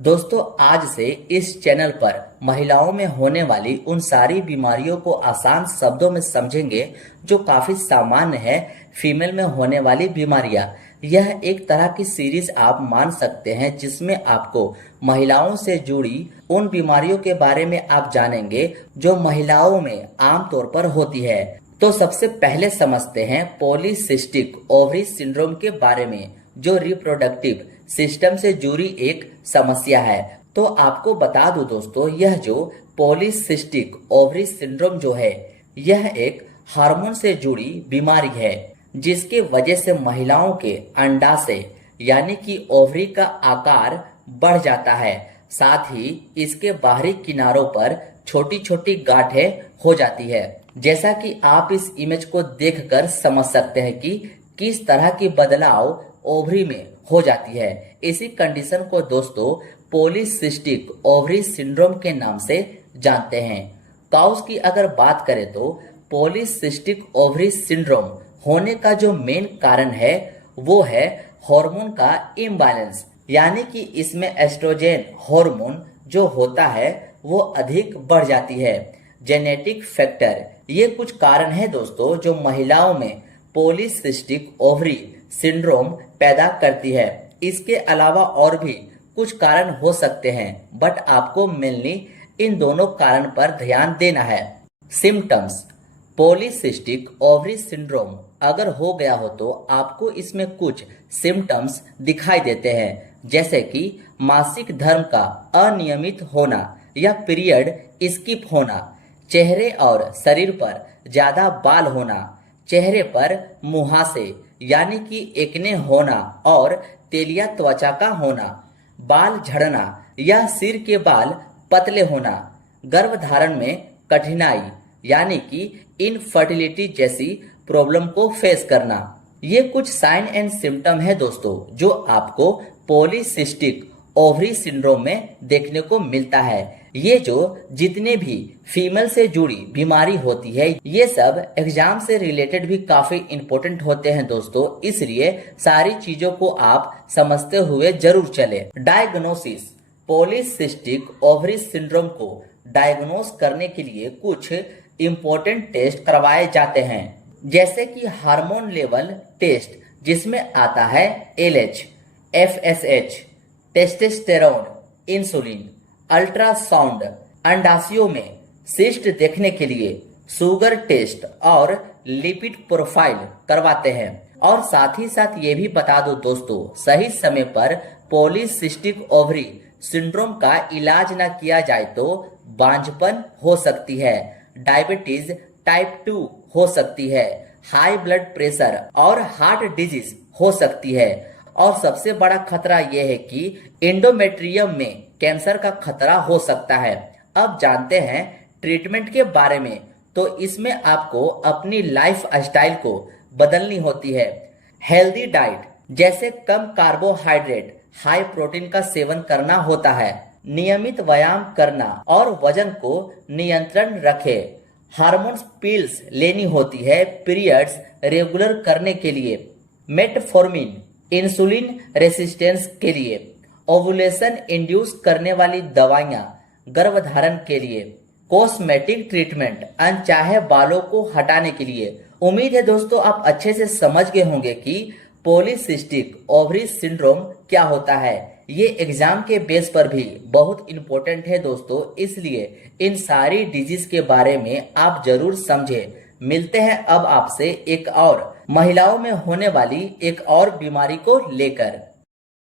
दोस्तों, आज से इस चैनल पर महिलाओं में होने वाली उन सारी बीमारियों को आसान शब्दों में समझेंगे जो काफी सामान्य है। फीमेल में होने वाली बीमारियां, यह एक तरह की सीरीज आप मान सकते हैं जिसमें आपको महिलाओं से जुड़ी उन बीमारियों के बारे में आप जानेंगे जो महिलाओं में आमतौर पर होती है। तो सबसे पहले समझते हैं पॉलीसिस्टिक ओवरी सिंड्रोम के बारे में, जो रिप्रोडक्टिव सिस्टम से जुड़ी एक समस्या है। तो आपको बता दूं दोस्तों, यह जो पॉलीसिस्टिक ओवरी सिंड्रोम जो है, यह एक हार्मोन से जुड़ी बीमारी है जिसके वजह से महिलाओं के अंडाशय यानी कि ओवरी का आकार बढ़ जाता है। साथ ही इसके बाहरी किनारों पर छोटी छोटी गांठें हो जाती है। जैसा कि आप इस इमेज को देखकर समझ सकते हैं कि किस तरह की बदलाव ओवरी में हो जाती है। इसी कंडीशन को दोस्तों पॉलीसिस्टिक ओवरी सिंड्रोम के नाम से जानते हैं। काउस की अगर बात करें तो पॉलीसिस्टिक ओवरी सिंड्रोम होने का जो मेन कारण है वो है हार्मोन का इम्बैलेंस, यानी कि इसमें एस्ट्रोजन हार्मोन जो होता है वो अधिक बढ़ जाती है। जेनेटिक फैक्टर, ये कुछ कारण है दोस्तों जो महिलाओं में पॉलीसिस्टिक ओवरी सिंड्रोम पैदा करती है। इसके अलावा और भी कुछ कारण हो सकते हैं, बट आपको मेनली इन दोनों कारण पर ध्यान देना है। सिम्टम्स, पॉलीसिस्टिक ओवरी सिंड्रोम अगर हो गया हो तो आपको इसमें कुछ सिम्टम्स दिखाई देते हैं, जैसे कि मासिक धर्म का अनियमित होना या पीरियड स्किप होना, चेहरे और शरीर पर ज्यादा बाल होना, चेहरे पर मुहासे यानी कि एक्ने होना और तेलिया त्वचा का होना, बाल झड़ना या सिर के बाल पतले होना, गर्भधारण में कठिनाई यानी कि इनफर्टिलिटी जैसी प्रॉब्लम को फेस करना। ये कुछ साइन एंड सिम्टम है दोस्तों जो आपको पॉलीसिस्टिक ओवरी सिंड्रोम में देखने को मिलता है। ये जो जितने भी फीमेल से जुड़ी बीमारी होती है, ये सब एग्जाम से रिलेटेड भी काफी इंपॉर्टेंट होते हैं दोस्तों, इसलिए सारी चीजों को आप समझते हुए जरूर चले। डायग्नोसिस, पॉलीसिस्टिक ओवरी सिंड्रोम को डायग्नोस करने के लिए कुछ इम्पोर्टेंट टेस्ट करवाए जाते हैं, जैसे कि हार्मोन लेवल टेस्ट जिसमें आता है LH, FSH, testosterone, insulin, ultrasound, अंडाशयों में सिस्ट देखने के लिए शुगर टेस्ट और लिपिड प्रोफाइल करवाते हैं। और साथ ही साथ ये भी बता दो दोस्तों, सही समय पर पॉलीसिस्टिक ओवरी सिंड्रोम का इलाज न किया जाए तो बांझपन हो सकती है, डायबिटीज टाइप 2 हो सकती है, हाई ब्लड प्रेशर और हार्ट डिजीज हो सकती है। और सबसे बड़ा खतरा यह है कि एंडोमेट्रियम में कैंसर का खतरा हो सकता है। अब जानते हैं ट्रीटमेंट के बारे में। तो इसमें आपको अपनी लाइफ स्टाइल को बदलनी होती है। हेल्दी डाइट जैसे कम कार्बोहाइड्रेट, हाई प्रोटीन का सेवन करना होता है, नियमित व्यायाम करना और वजन को नियंत्रण रखे। हार्मोन्स पिल्स लेनी होती है पीरियड्स रेगुलर करने के लिए, मेटफॉर्मिन इंसुलिन रेसिस्टेंस के लिए, ओवुलेशन इंड्यूस करने वाली दवाइयां गर्भधारण के लिए, कॉस्मेटिक ट्रीटमेंट अनचाहे बालों को हटाने के लिए। उम्मीद है दोस्तों आप अच्छे से समझ गए होंगे कि पॉलीसिस्टिक ओवरी सिंड्रोम क्या होता है। ये एग्जाम के बेस पर भी बहुत इंपॉर्टेंट है दोस्तों, इसलिए इन सारी डिजीज के बारे में आप जरूर समझे। मिलते हैं अब आपसे एक और महिलाओं में होने वाली एक और बीमारी को लेकर।